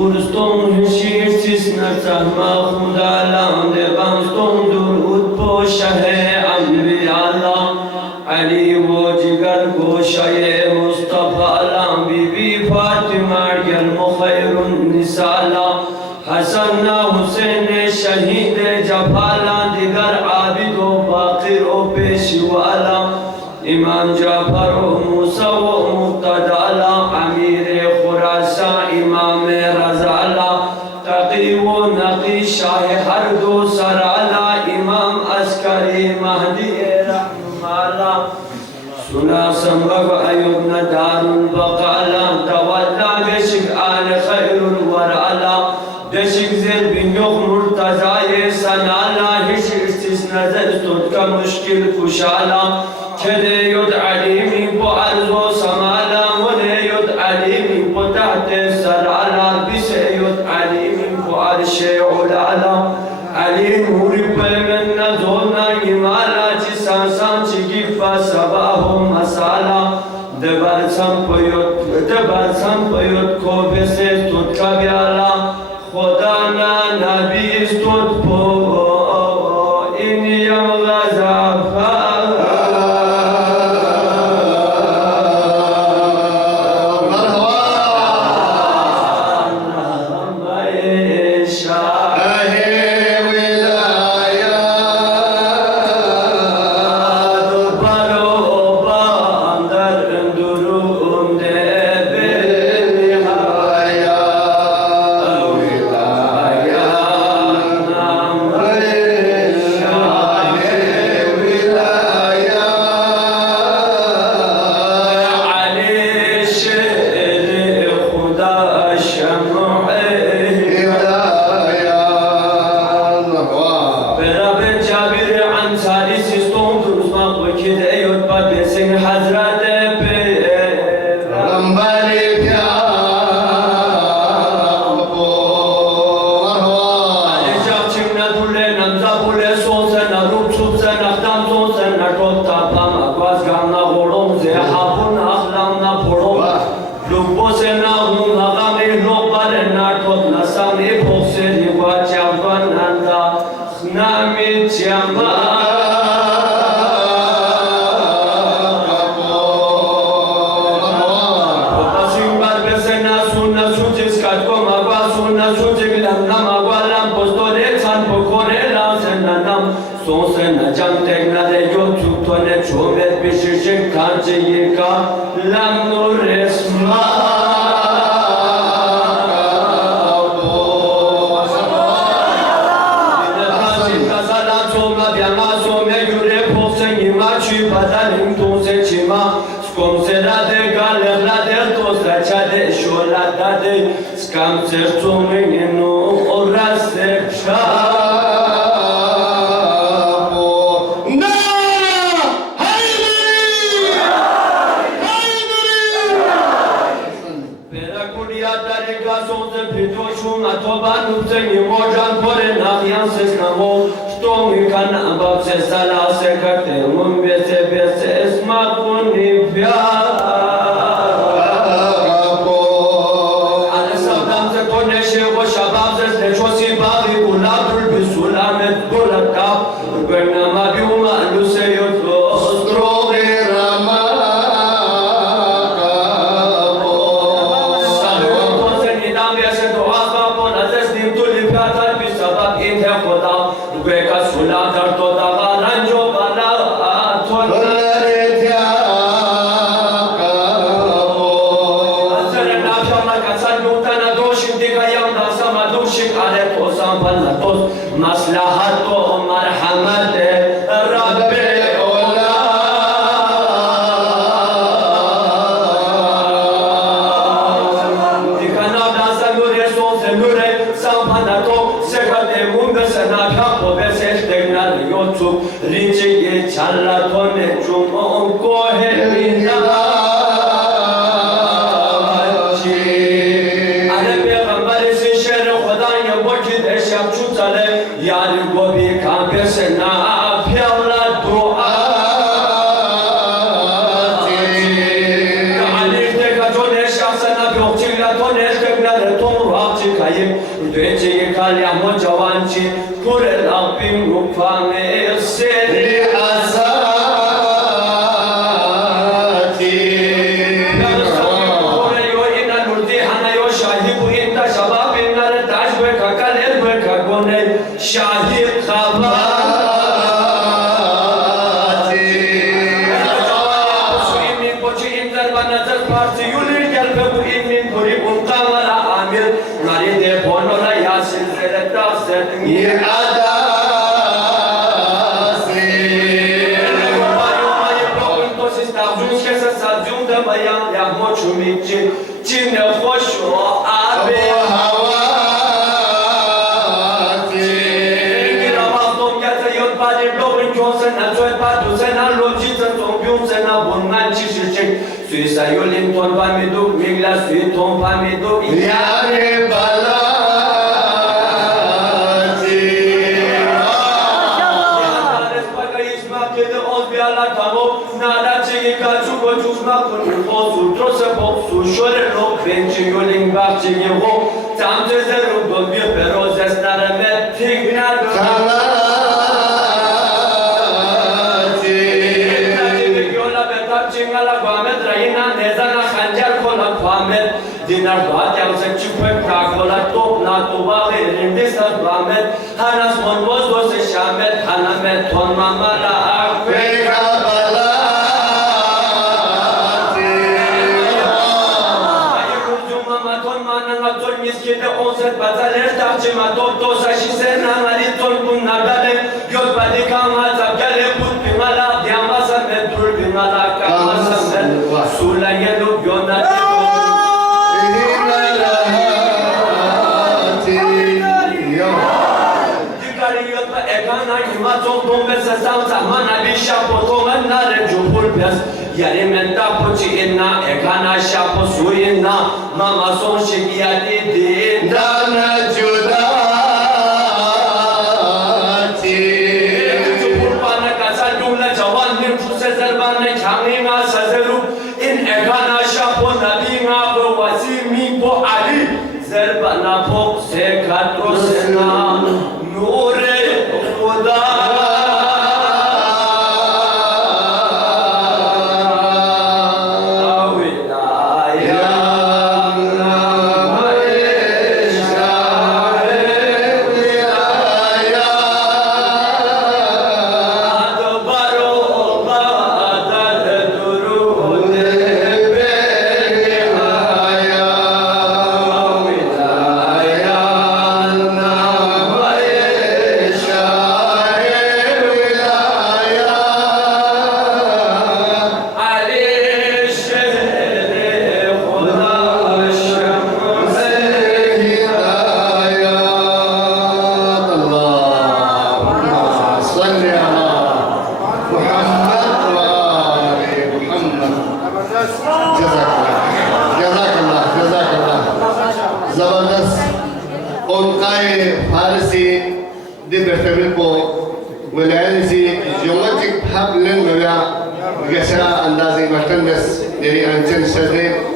Spurston hysirtis nartan mahmudalam devanston durud po shahe anbi Allah Ali wo jigar ko shaye Mustafa alam bibi Fatima gel mukhairun nisala Hasan Hussein shahid jafala digar abid o baqir o peshwala Imam Jafar o Musa o Muqtada ala Amir Khurasan Imam Raza ala Taqi o Naqi Shah har do sar ala Imam Askari Mahdi Rahmala Suna Sambag Ayub Nadarul Baqala Tawalla Beshik al Khairul War ala Beshik Zer bin Yok Murtazaye Sanala Hiç istisna zestut ka müşkil kuşala Kede yud alimi bu arzu samala Vene yud alimi bu tahte sarala Bise yud alimi bu arşe ulala Ali nuri pemenna zona imala Cisansan çigifa sabahu masala Debarsan payot Kovese tut kabyala Khodana nabi istut po İniyam gazafa ربي مفامي السيري شاهد خباتي سوئي من بوچي انتر بنظر پارتي يولير گل ببو این من بوري بمقامل عامل ناري دي بونو لا ياسل زرطا زدني عداسي ماي بلوكن توسي ستاوزون شكسا سالجون دا بيان يا موچو ميچي جن خوشو آبي Suisa yolim ton pamiduk migla sui ton pamiduk yare balati Yanares paga isma kede olbiala kamo nada chegi kachu kochusma kuni osu trose boksu shore no benchi yolim bakchegi ho tamte zeru dolbi peroz estareme tignar Dinar baat yang secupek kagola top na toba rindis bamet hanas monbos dos shamet hanamet ton mamala akwe kabalati ayu kujuma maton mananga ton miskede onset bazaler tachima top dosa shisena mari ton bunagale yot badikama tabgale put bimala diamasa metrul bimala kamasa met sulayelu yona Yari menta pochi inna ekana shapo suinna mama son shikiyati din dana judati Chupurpana kasal jumla jawan nim chuse zarbane khaminga sazeru in ekana shapo nabinga bo wasimi bo ali zarbana phok se khatro sena nure khuda حبل المبيع قشرة أندازي مكتنس ديري أنجل شديد